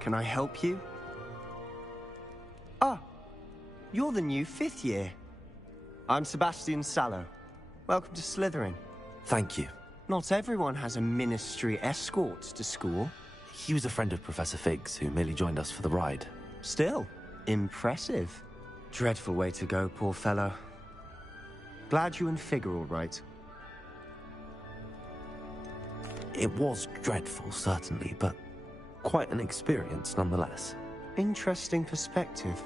Can I help you? Ah, you're the new 5th year. I'm Sebastian Sallow. Welcome to Slytherin. Thank you. Not everyone has a ministry escort to school. He was a friend of Professor Fig's who merely joined us for the ride. Still, impressive. Dreadful way to go, poor fellow. Glad you and Fig are all right. It was dreadful, certainly, but quite an experience nonetheless. Interesting perspective.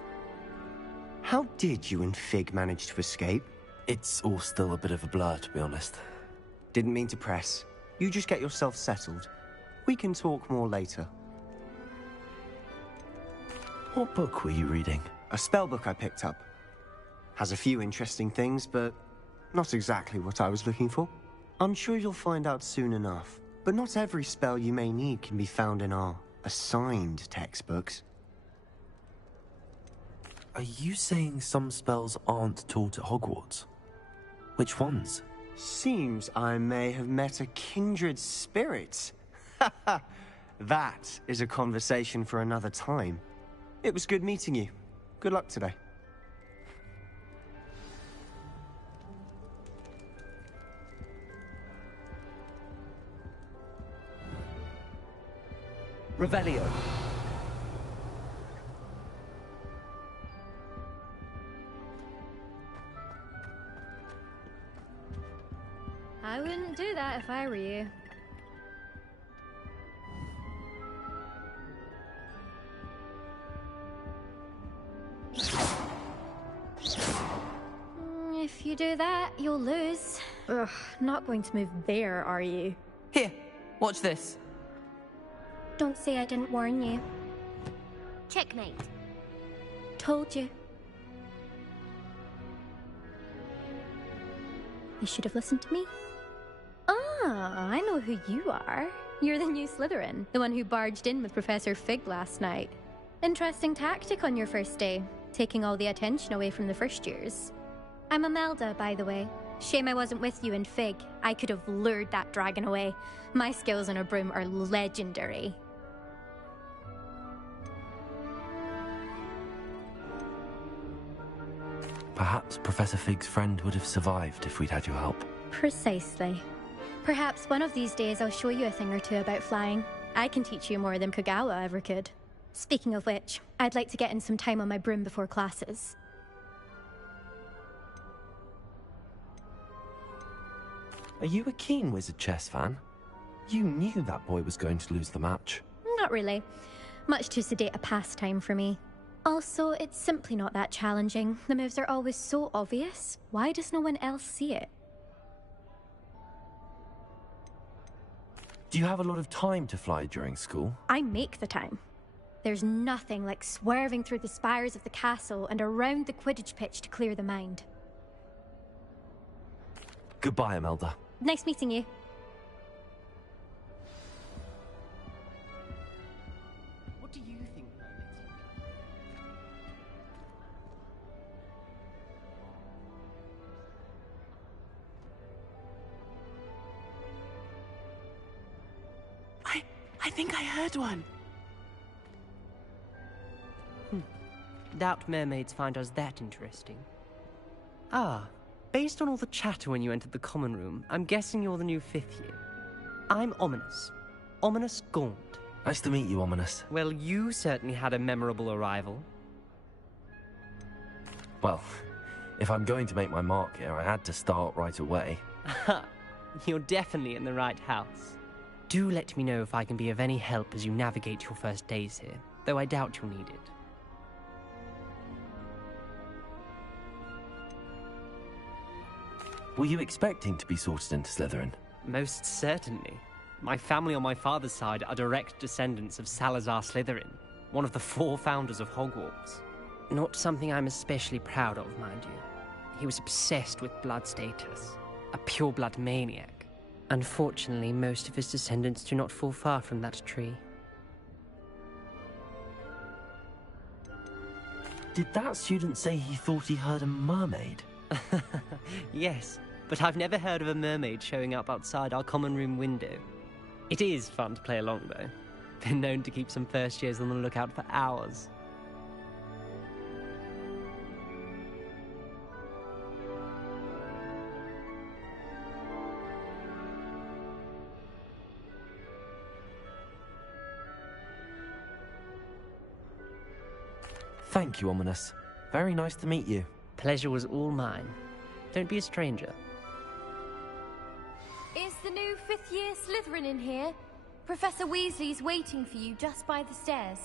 How did you and Fig manage to escape? It's all still a bit of a blur, to be honest. Didn't mean to press. You just get yourself settled. We can talk more later. What book were you reading? A spell book I picked up. Has a few interesting things, but not exactly what I was looking for. I'm sure you'll find out soon enough. But not every spell you may need can be found in our assigned textbooks. Are you saying some spells aren't taught at Hogwarts? Which ones? Seems I may have met a kindred spirit. That is a conversation for another time. It was good meeting you. Good luck today. Revelio. I wouldn't do that if I were you. If you do that, you'll lose. Ugh, not going to move there, are you? Here, watch this. Don't say I didn't warn you. Checkmate. Told you. You should have listened to me. Ah, I know who you are. You're the new Slytherin, the one who barged in with Professor Fig last night. Interesting tactic on your first day, taking all the attention away from the first years. I'm Imelda, by the way. Shame I wasn't with you in Fig. I could have lured that dragon away. My skills on a broom are legendary. Perhaps Professor Fig's friend would have survived if we'd had your help. Precisely. Perhaps one of these days I'll show you a thing or two about flying. I can teach you more than Kogawa ever could. Speaking of which, I'd like to get in some time on my broom before classes. Are you a keen Wizard Chess fan? You knew that boy was going to lose the match. Not really. Much too sedate a pastime for me. Also, it's simply not that challenging. The moves are always so obvious. Why does no one else see it? Do you have a lot of time to fly during school? I make the time. There's nothing like swerving through the spires of the castle and around the Quidditch pitch to clear the mind. Goodbye, Imelda. Nice meeting you. What do you think, I think I heard one. Doubt mermaids find us that interesting. Ah, based on all the chatter when you entered the common room, I'm guessing you're the new 5th year. I'm Ominous. Ominous Gaunt. Nice to meet you, Ominous. Well, you certainly had a memorable arrival. Well, if I'm going to make my mark here, I had to start right away. You're definitely in the right house. Do let me know if I can be of any help as you navigate your first days here, though I doubt you'll need it. Were you expecting to be sorted into Slytherin? Most certainly. My family on my father's side are direct descendants of Salazar Slytherin, one of the 4 founders of Hogwarts. Not something I'm especially proud of, mind you. He was obsessed with blood status, a pure-blood maniac. Unfortunately, most of his descendants do not fall far from that tree. Did that student say he thought he heard a mermaid? Yes, but but I've never heard of a mermaid showing up outside our common room window. It is fun to play along, though. Been known to keep some first years on the lookout for hours. Thank you, Ominous. Very nice to meet you. Pleasure was all mine. Don't be a stranger. Is the new fifth-year Slytherin in here? Professor Weasley's waiting for you just by the stairs.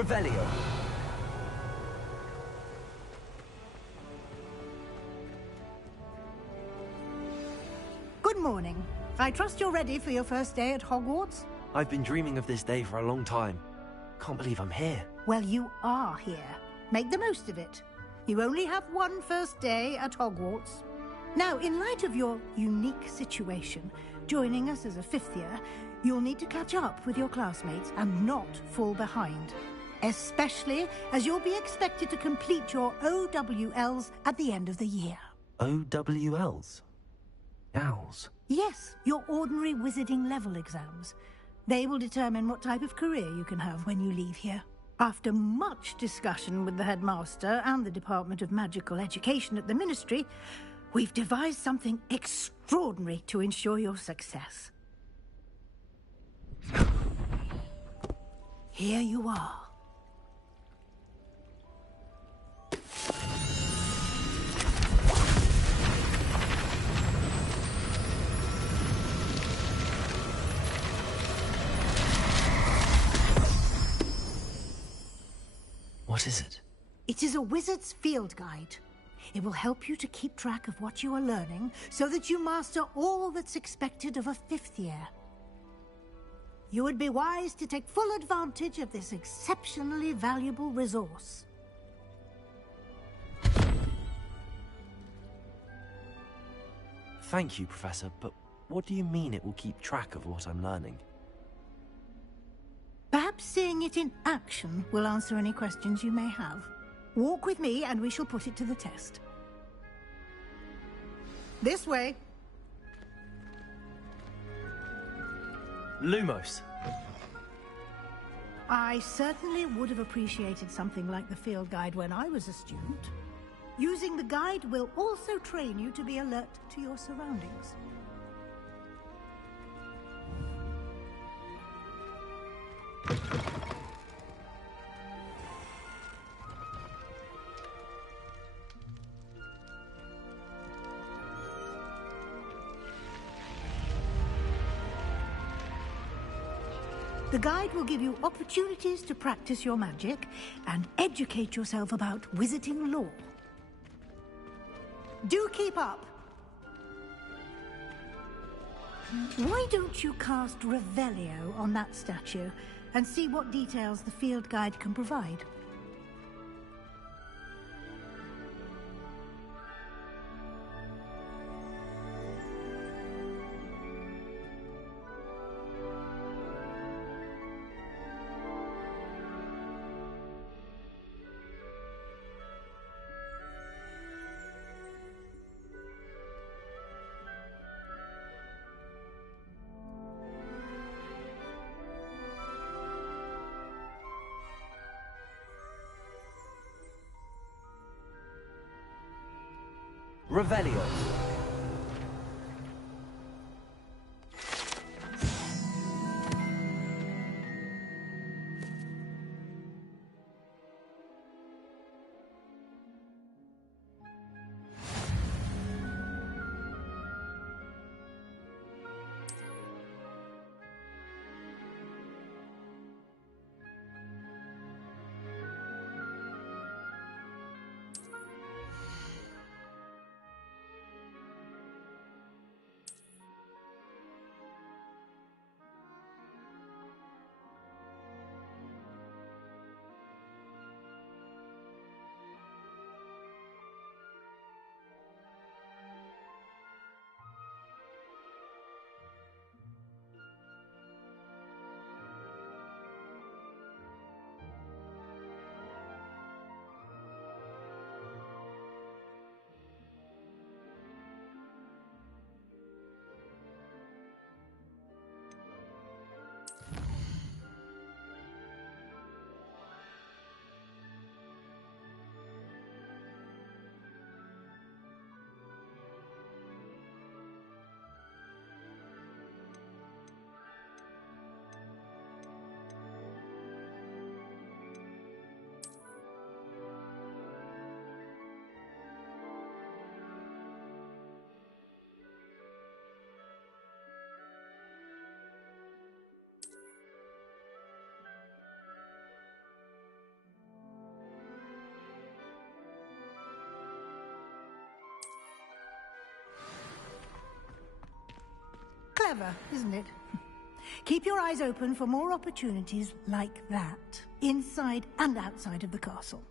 Revelio. Good morning. I trust you're ready for your first day at Hogwarts? I've been dreaming of this day for a long time. Can't believe I'm here. Well, you are here. Make the most of it. You only have one first day at Hogwarts. Now, in light of your unique situation, joining us as a fifth year, you'll need to catch up with your classmates and not fall behind. Especially as you'll be expected to complete your OWLs at the end of the year. OWLs? Owls? Yes, your ordinary wizarding level exams. They will determine what type of career you can have when you leave here. After much discussion with the headmaster and the Department of Magical Education at the Ministry, we've devised something extraordinary to ensure your success. Here you are. What is it? It is a wizard's field guide. It will help you to keep track of what you are learning so that you master all that's expected of a fifth year. You would be wise to take full advantage of this exceptionally valuable resource. Thank you, Professor, but what do you mean it will keep track of what I'm learning? Perhaps seeing it in action will answer any questions you may have. Walk with me and we shall put it to the test. This way. Lumos. I certainly would have appreciated something like the field guide when I was a student. Using the guide will also train you to be alert to your surroundings. The guide will give you opportunities to practice your magic and educate yourself about wizarding lore. Do keep up! Why don't you cast Revelio on that statue and see what details the field guide can provide? Revelio. Clever, isn't it? Keep your eyes open for more opportunities like that, inside and outside of the castle.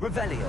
Revelio.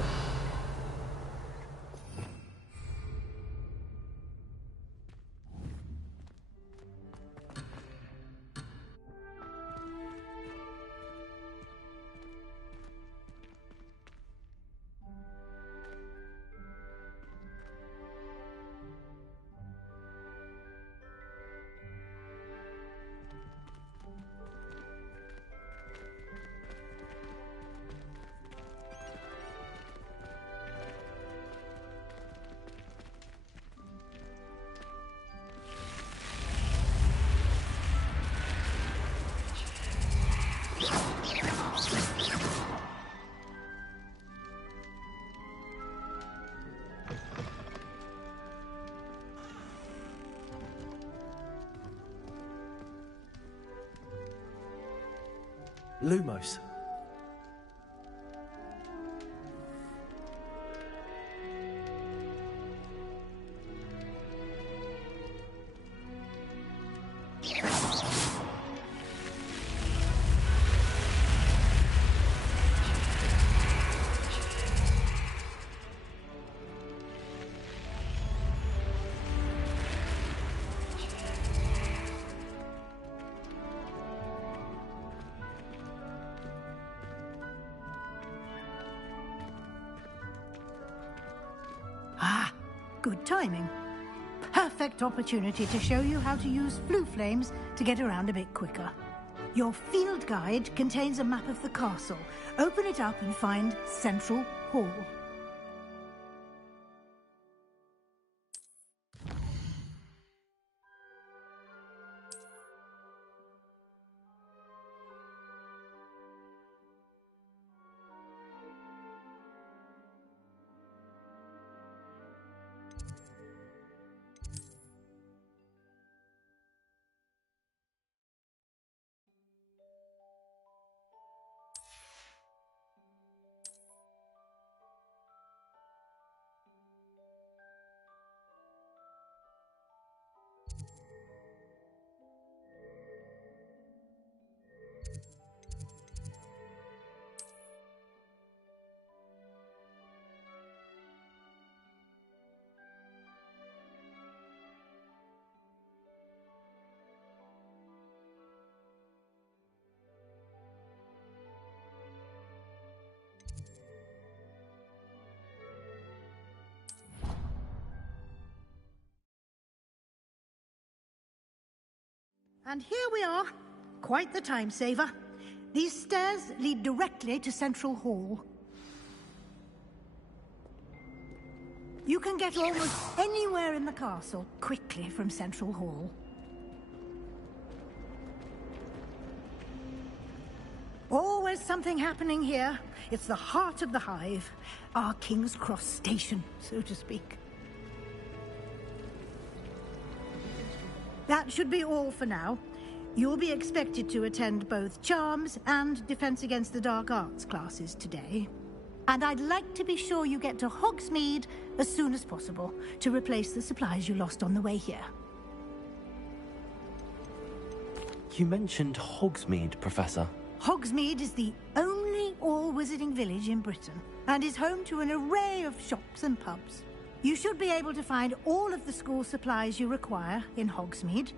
Lumos. Ah, good timing. Perfect opportunity to show you how to use flue flames to get around a bit quicker. Your field guide contains a map of the castle. Open it up and find Central Hall. And here we are. Quite the time saver. These stairs lead directly to Central Hall. You can get almost anywhere in the castle quickly from Central Hall. Always something happening here. It's the heart of the hive. Our King's Cross station, so to speak. That should be all for now. You'll be expected to attend both Charms and Defense Against the Dark Arts classes today. And I'd like to be sure you get to Hogsmeade as soon as possible to replace the supplies you lost on the way here. You mentioned Hogsmeade, Professor. Hogsmeade is the only all-wizarding village in Britain and is home to an array of shops and pubs. You should be able to find all of the school supplies you require in Hogsmeade.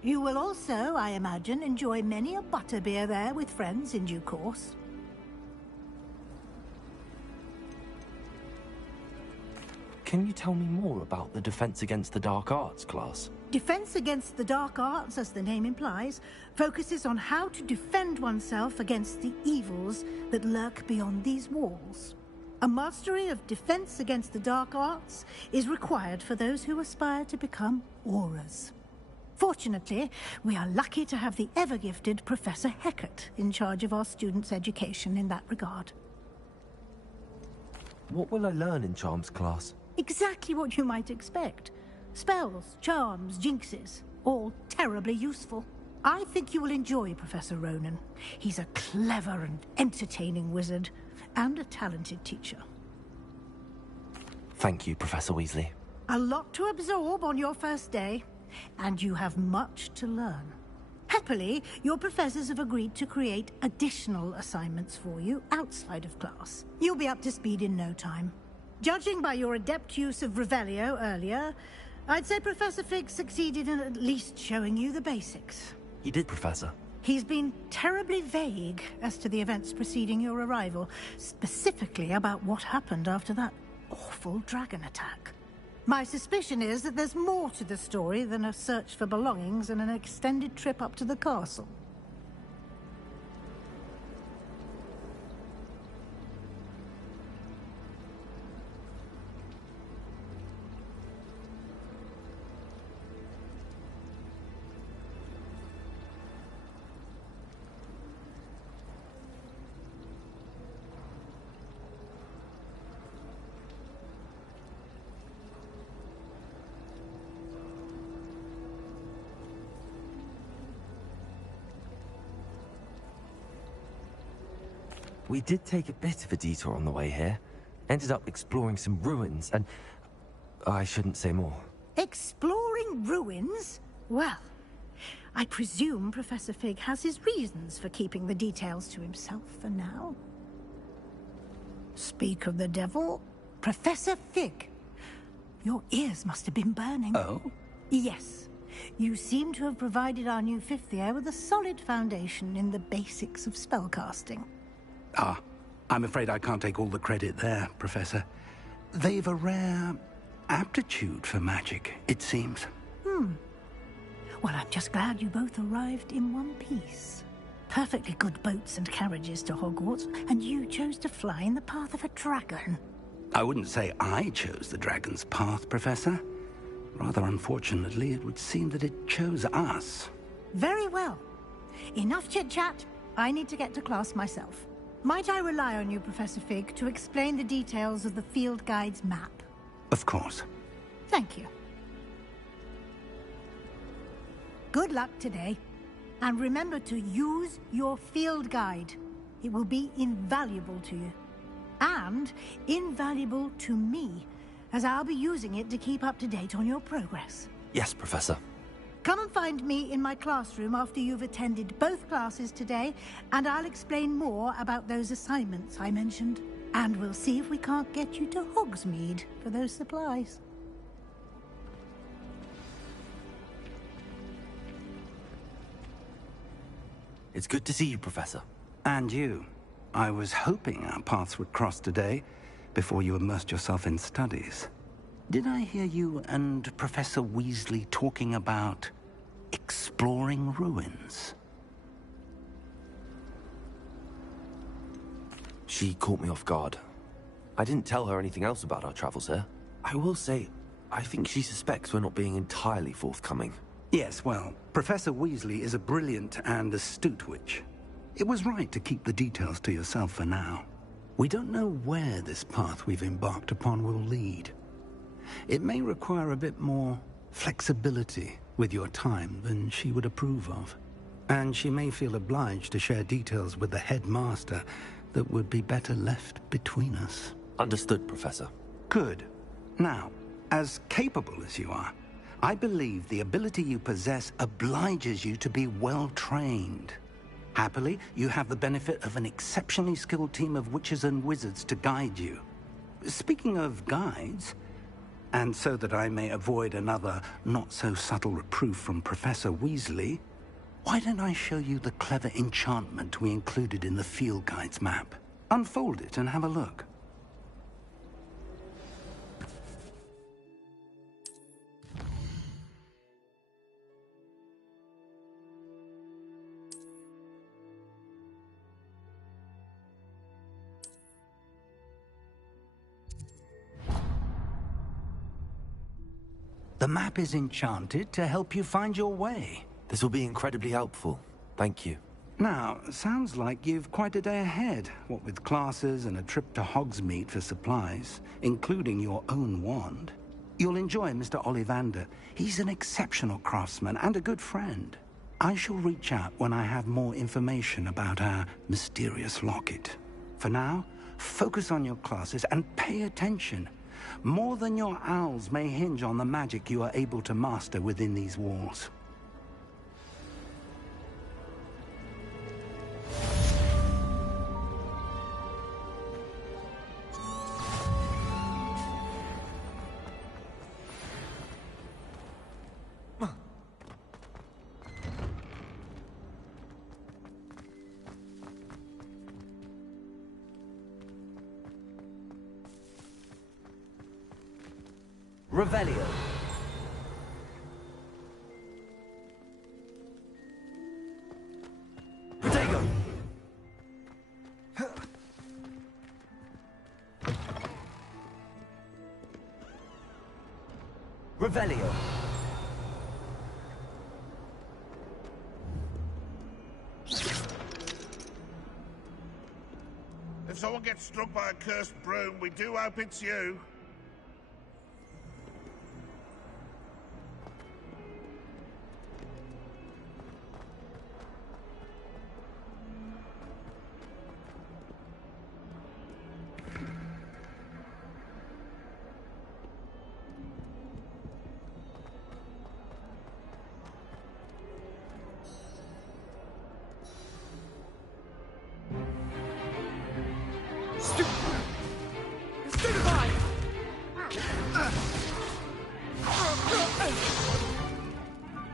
You will also, I imagine, enjoy many a butterbeer there with friends in due course. Can you tell me more about the Defense Against the Dark Arts class? Defense Against the Dark Arts, as the name implies, focuses on how to defend oneself against the evils that lurk beyond these walls. A mastery of Defense Against the Dark Arts is required for those who aspire to become Aurors. Fortunately, we are lucky to have the ever-gifted Professor Hecat in charge of our students' education in that regard. What will I learn in Charms class? Exactly what you might expect. Spells, charms, jinxes, all terribly useful. I think you will enjoy Professor Ronan. He's a clever and entertaining wizard, and a talented teacher. Thank you, Professor Weasley. A lot to absorb on your first day, and you have much to learn. Happily, your professors have agreed to create additional assignments for you outside of class. You'll be up to speed in no time. Judging by your adept use of Revelio earlier, I'd say Professor Fig succeeded in at least showing you the basics. He did, Professor. He's been terribly vague as to the events preceding your arrival, specifically about what happened after that awful dragon attack. My suspicion is that there's more to the story than a search for belongings and an extended trip up to the castle. We did take a bit of a detour on the way here. Ended up exploring some ruins and... I shouldn't say more. Exploring ruins? Well, I presume Professor Fig has his reasons for keeping the details to himself for now. Speak of the devil, Professor Fig. Your ears must have been burning. Oh? Yes. You seem to have provided our new fifth year with a solid foundation in the basics of spellcasting. Ah, I'm afraid I can't take all the credit there, Professor. They've a rare aptitude for magic, it seems. Well, I'm just glad you both arrived in one piece. Perfectly good boats and carriages to Hogwarts, and you chose to fly in the path of a dragon. I wouldn't say I chose the dragon's path, Professor. Rather unfortunately, it would seem that it chose us. Very well. Enough chit-chat. I need to get to class myself. Might I rely on you, Professor Fig, to explain the details of the field guide's map? Of course. Thank you. Good luck today. And remember to use your field guide. It will be invaluable to you. And invaluable to me, as I'll be using it to keep up to date on your progress. Yes, Professor. Come and find me in my classroom after you've attended both classes today, and I'll explain more about those assignments I mentioned. And we'll see if we can't get you to Hogsmeade for those supplies. It's good to see you, Professor. And you. I was hoping our paths would cross today, before you immersed yourself in studies. Did I hear you and Professor Weasley talking about exploring ruins? She caught me off guard. I didn't tell her anything else about our travels here. I will say, I think she suspects we're not being entirely forthcoming. Yes, well, Professor Weasley is a brilliant and astute witch. It was right to keep the details to yourself for now. We don't know where this path we've embarked upon will lead. It may require a bit more flexibility with your time than she would approve of. And she may feel obliged to share details with the headmaster that would be better left between us. Understood, Professor. Good. Now, as capable as you are, I believe the ability you possess obliges you to be well trained. Happily, you have the benefit of an exceptionally skilled team of witches and wizards to guide you. Speaking of guides, and so that I may avoid another not-so-subtle reproof from Professor Weasley, why don't I show you the clever enchantment we included in the field guide's map? Unfold it and have a look. The map is enchanted to help you find your way. This will be incredibly helpful. Thank you. Now, sounds like you've quite a day ahead, what with classes and a trip to Hogsmeade for supplies, including your own wand. You'll enjoy Mr. Ollivander. He's an exceptional craftsman and a good friend. I shall reach out when I have more information about our mysterious locket. For now, focus on your classes and pay attention. More than your owls may hinge on the magic you are able to master within these walls. Revelio. Protego. Revelio. If someone gets struck by a cursed broom, we do hope it's you.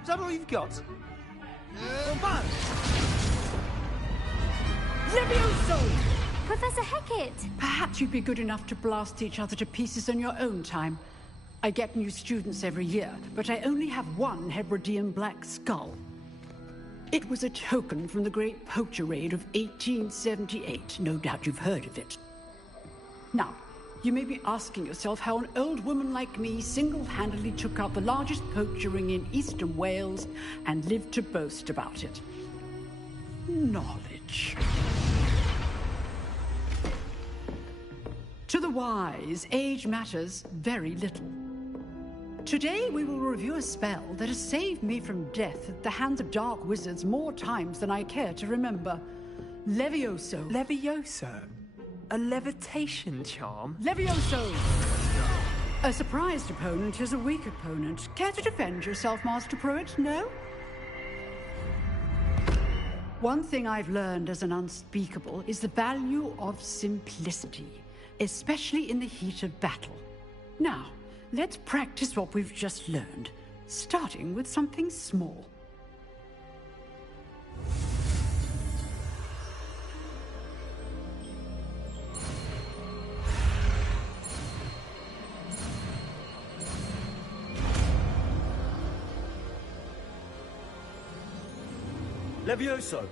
Is that all you've got? Levioso! Professor Hecat! Perhaps you'd be good enough to blast each other to pieces in your own time. I get new students every year, but I only have one Hebridean black skull. It was a token from the Great Poacher Raid of 1878. No doubt you've heard of it. Now, you may be asking yourself how an old woman like me single-handedly took out the largest poacher ring in eastern Wales and lived to boast about it. Knowledge. To the wise, age matters very little. Today we will review a spell that has saved me from death at the hands of dark wizards more times than I care to remember. Levioso. Levioso? A levitation charm? Levioso! A surprised opponent is a weak opponent. Care to defend yourself, Master Pruitt? No? One thing I've learned as an unspeakable is the value of simplicity, especially in the heat of battle. Now, let's practice what we've just learned, starting with something small. Levioso.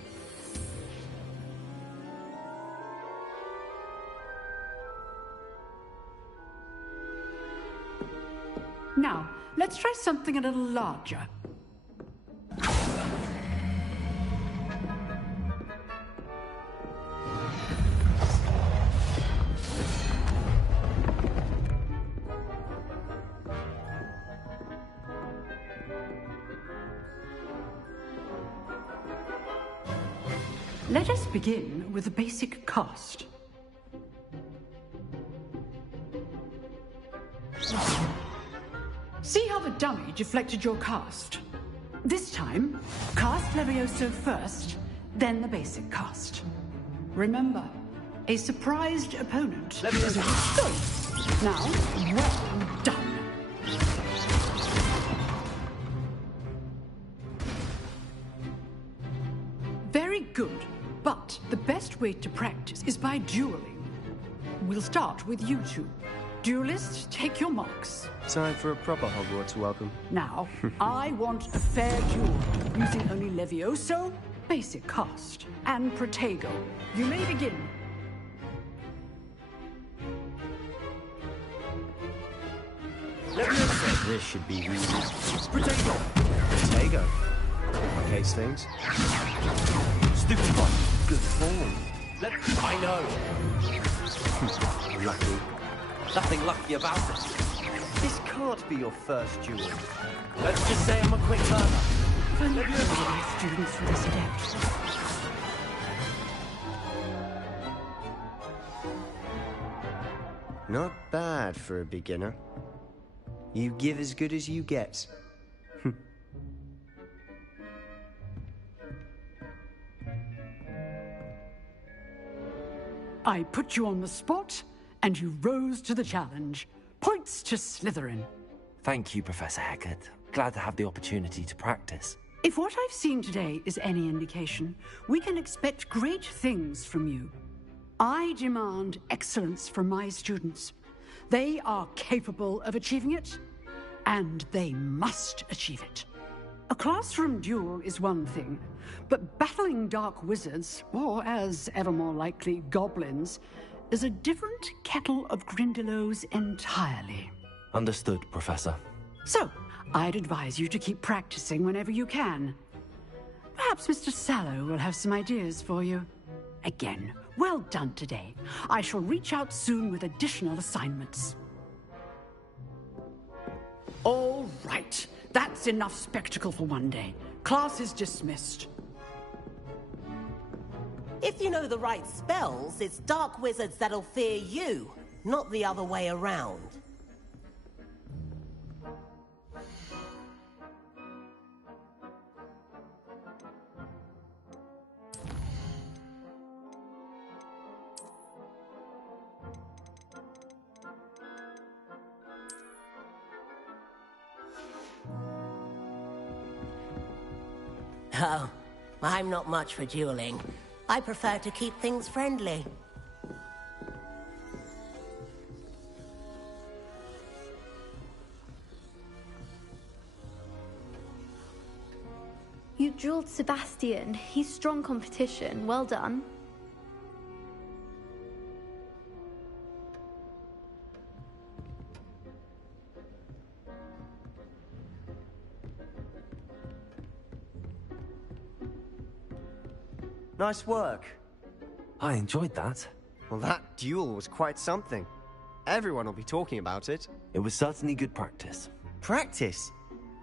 Now, let's try something a little larger. Let us begin with the basic cast. See how the dummy deflected your cast? This time, cast Levioso first, then the basic cast. Remember, a surprised opponent. Levioso. Good. Now, well done. Very good, but the best way to practice is by dueling. We'll start with you two. Duelists, take your marks. Time for a proper Hogwarts welcome. Now, I want a fair duel, using only Levioso, basic cast, and Protego. You may begin. Levioso. This should be easy. Protego. Protego. Case things. Stupid one. Good form. I know. Lucky. Nothing lucky about it. This can't be your first duel. Let's just say I'm a quick learner. Phenomenal students for this adept. Not bad for a beginner. You give as good as you get. I put you on the spot, and you rose to the challenge. Points to Slytherin. Thank you, Professor Hecat. Glad to have the opportunity to practice. If what I've seen today is any indication, we can expect great things from you. I demand excellence from my students. They are capable of achieving it, and they must achieve it. A classroom duel is one thing, but battling dark wizards, or as ever more likely, goblins, is a different kettle of Grindylows entirely. Understood, Professor. So, I'd advise you to keep practicing whenever you can. Perhaps Mr. Sallow will have some ideas for you. Again, well done today. I shall reach out soon with additional assignments. All right. That's enough spectacle for one day. Class is dismissed. If you know the right spells, it's dark wizards that'll fear you, not the other way around. Oh, I'm not much for dueling. I prefer to keep things friendly. You dueled Sebastian. He's strong competition. Well done. Nice work. I enjoyed that. Well, that duel was quite something. Everyone will be talking about it. It was certainly good practice. Practice?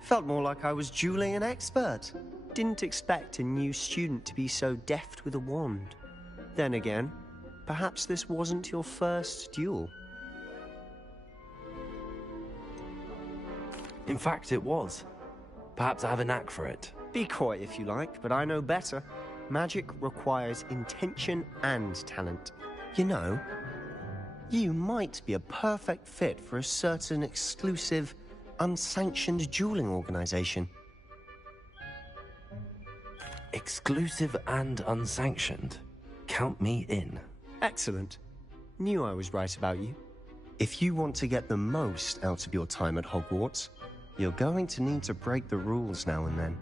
Felt more like I was dueling an expert. Didn't expect a new student to be so deft with a wand. Then again, perhaps this wasn't your first duel. In fact, it was. Perhaps I have a knack for it. Be coy if you like, but I know better. Magic requires intention and talent. You know, you might be a perfect fit for a certain exclusive, unsanctioned dueling organization. Exclusive and unsanctioned? Count me in. Excellent. Knew I was right about you. If you want to get the most out of your time at Hogwarts, you're going to need to break the rules now and then.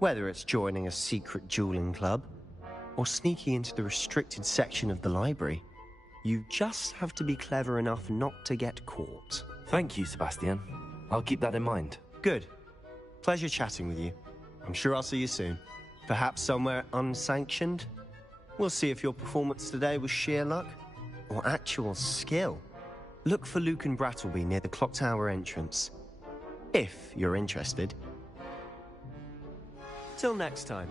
Whether it's joining a secret dueling club, or sneaking into the restricted section of the library, you just have to be clever enough not to get caught. Thank you, Sebastian. I'll keep that in mind. Good. Pleasure chatting with you. I'm sure I'll see you soon. Perhaps somewhere unsanctioned? We'll see if your performance today was sheer luck, or actual skill. Look for Luke and Brattleby near the clock tower entrance. If you're interested. Till next time.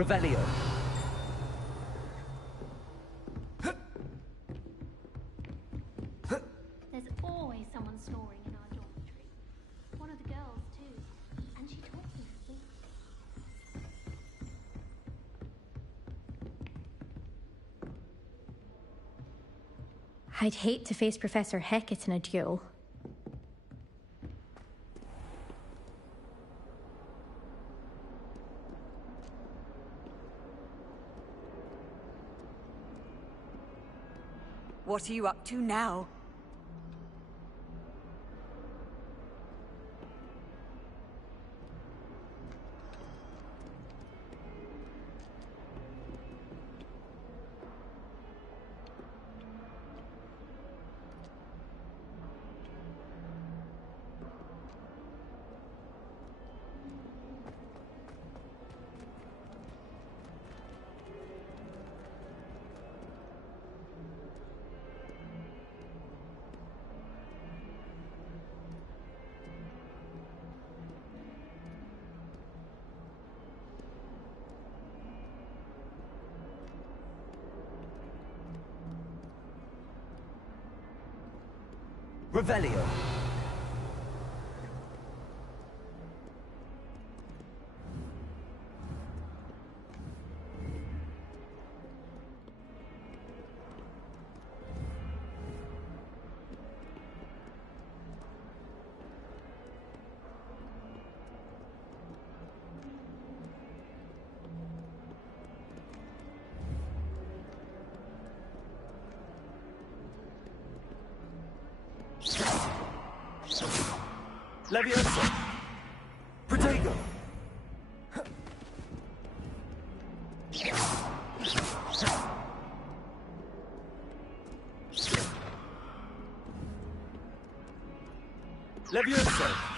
Revelio. There's always someone snoring in our dormitory. One of the girls, too. And she talks in sleep. I'd hate to face Professor Hecat in a duel. What are you up to now? Revelio. Leviosa! Protego! Leviosa!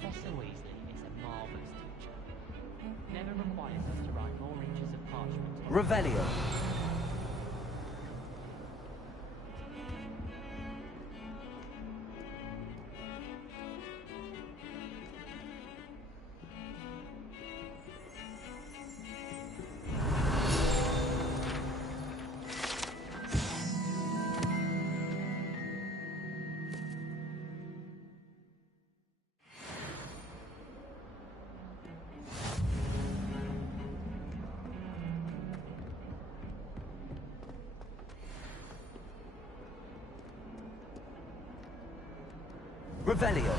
Professor Weasley is a marvelous teacher. Never requires us to write more inches of parchment. Revelio. Revelio.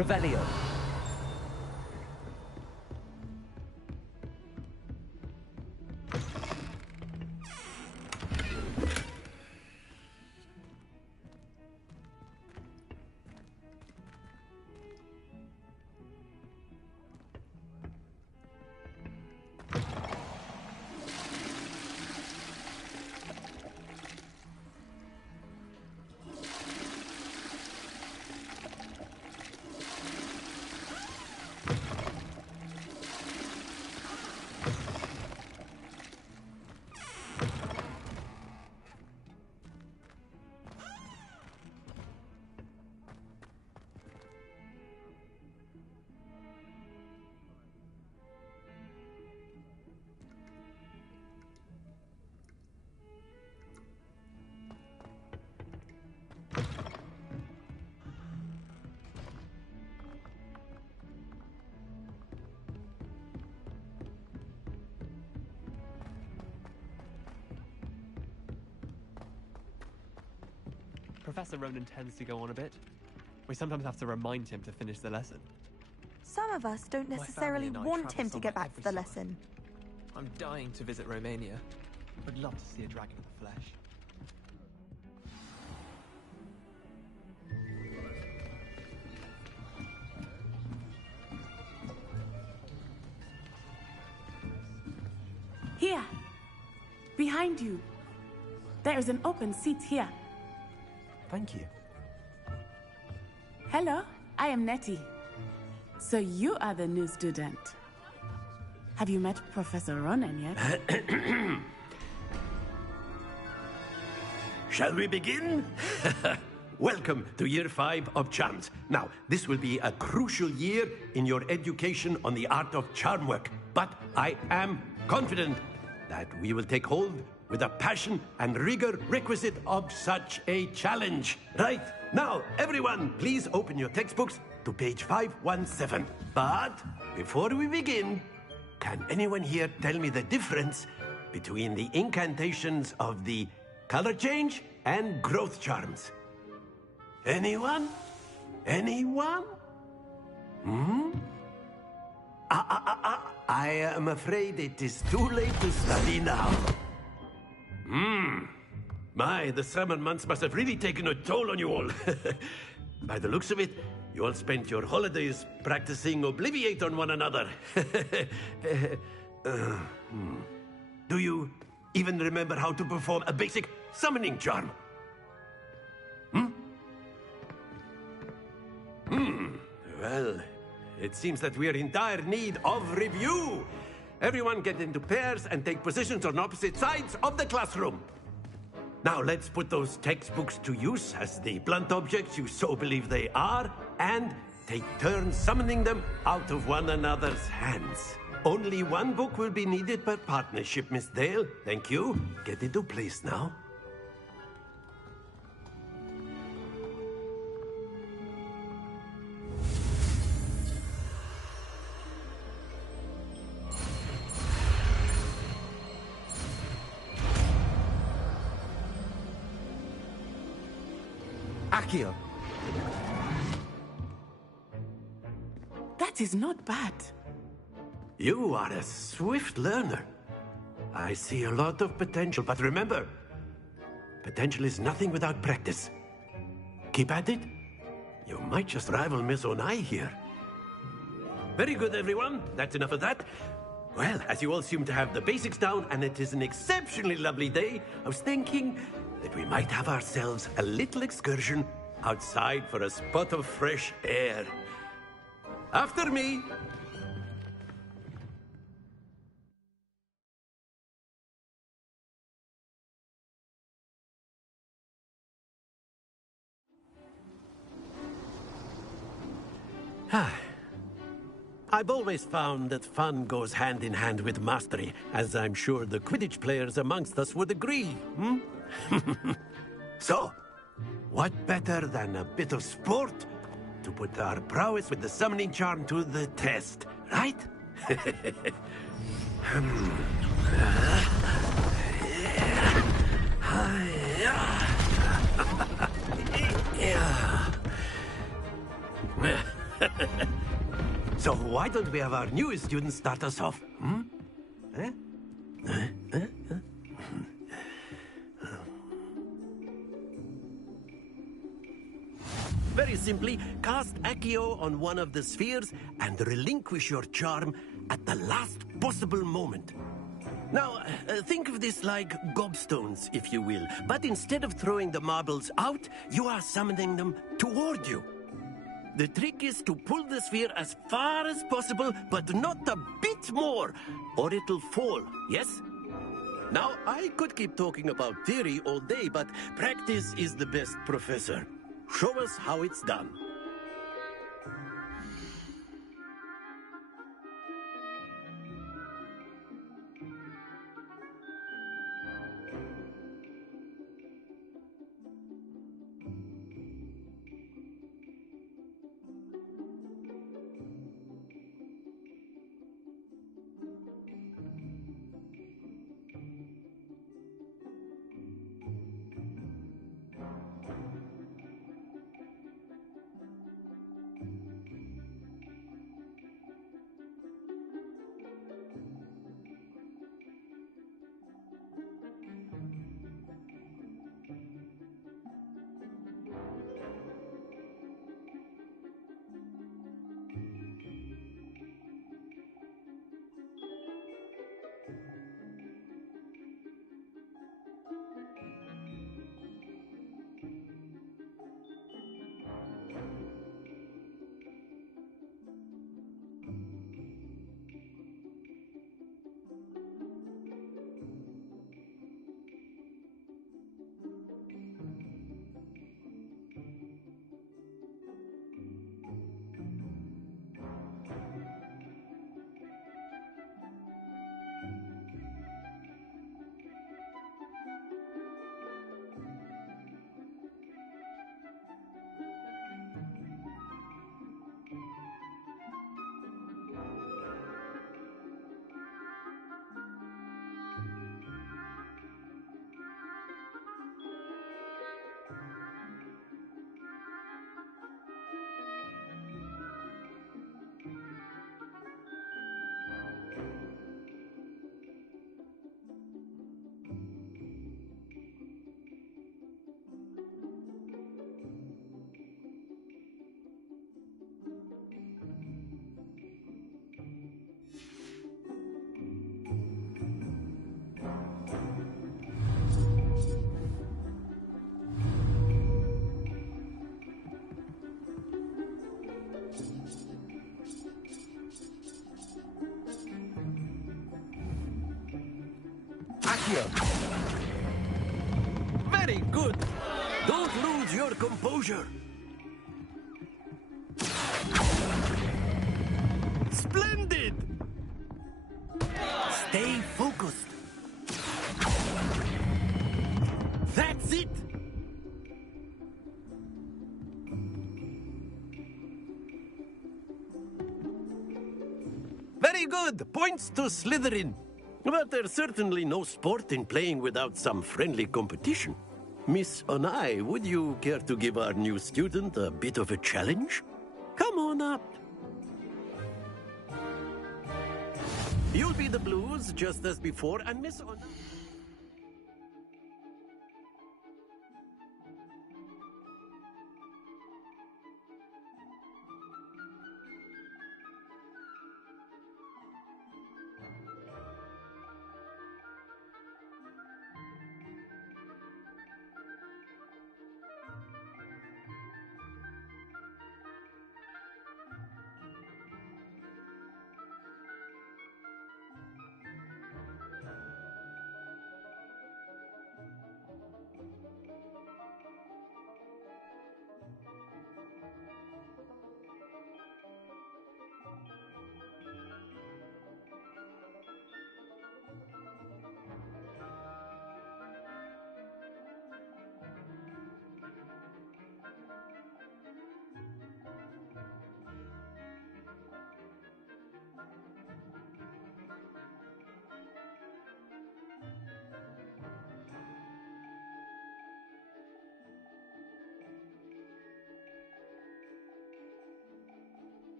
Revelio. Professor Ronan tends to go on a bit. We sometimes have to remind him to finish the lesson. Some of us don't My necessarily family and I want travel him to get somewhere back to every the summer. lesson. I'm dying to visit Romania. Would love to see a dragon in the flesh. Here! Behind you. There is an open seat here. Thank you. Hello, I am Nettie. So you are the new student. Have you met Professor Ronan yet? Shall we begin? Welcome to Year 5 of Charms. Now, this will be a crucial year in your education on the art of charm work, but I am confident that we will take hold with the passion and rigor requisite of such a challenge. Right, now, everyone, please open your textbooks to page 517. But before we begin, can anyone here tell me the difference between the incantations of the color change and growth charms? Anyone? Anyone? I am afraid it is too late to study now. My, the summer months must have really taken a toll on you all. By the looks of it, you all spent your holidays practicing Obliviate on one another. Do you even remember how to perform a basic summoning charm? Well, it seems that we are in dire need of review. Everyone get into pairs and take positions on opposite sides of the classroom. Now let's put those textbooks to use as the blunt objects you so believe they are, and take turns summoning them out of one another's hands. Only one book will be needed per partnership, Miss Dale. Thank you. Get into place now. Accio. That is not bad. You are a swift learner. I see a lot of potential, but remember, potential is nothing without practice. Keep at it. You might just rival Miss Onai here. Very good, everyone. That's enough of that. Well, as you all seem to have the basics down, and it is an exceptionally lovely day, I was thinking that we might have ourselves a little excursion outside for a spot of fresh air. After me. I've always found that fun goes hand in hand with mastery, as I'm sure the Quidditch players amongst us would agree, So, what better than a bit of sport to put our prowess with the summoning charm to the test, right? So why don't we have our newest student start us off? Very simply, cast Accio on one of the spheres and relinquish your charm at the last possible moment. Now, think of this like gobstones, if you will, but instead of throwing the marbles out, you are summoning them toward you. The trick is to pull the sphere as far as possible, but not a bit more, or it'll fall, yes? Now, I could keep talking about theory all day, but practice is the best professor. Show us how it's done. here. Very good. Don't lose your composure. Splendid! Stay focused. That's it! Very good! Points to Slytherin. But there's certainly no sport in playing without some friendly competition. Miss Onai, would you care to give our new student a bit of a challenge? Come on up. You'll be the Blues, just as before, and Miss Onai...